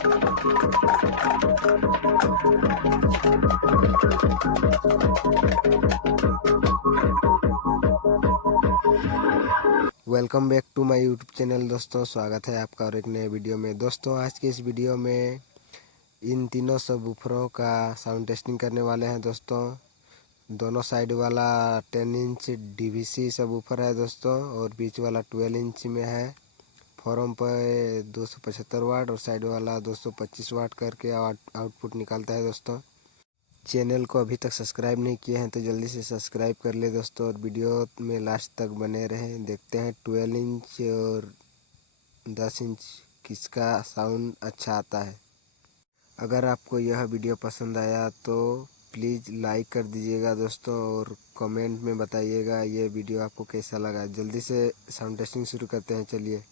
Welcome back to my YouTube channel दोस्तों, स्वागत है आपका और एक नए वीडियो में। दोस्तों आज की इस वीडियो में इन तीनों सबवूफरों का साउंड टेस्टिंग करने वाले हैं। दोस्तों दोनों साइड वाला 10 इंच डीवीसी सबवूफर है दोस्तों, और बीच वाला 12 इंच में है। फॉरम पर 275 वाट और साइड वाला 225 वाट करके आउटपुट निकालता है। दोस्तों चैनल को अभी तक सब्सक्राइब नहीं किए हैं तो जल्दी से सब्सक्राइब कर ले दोस्तों, और वीडियो में लास्ट तक बने रहें। देखते हैं 12 इंच और 10 इंच किसका साउंड अच्छा आता है। अगर आपको यह वीडियो पसंद आया तो प्लीज़ लाइक कर दीजिएगा दोस्तों, और कमेंट में बताइएगा ये वीडियो आपको कैसा लगा। जल्दी से साउंड टेस्टिंग शुरू करते हैं, चलिए।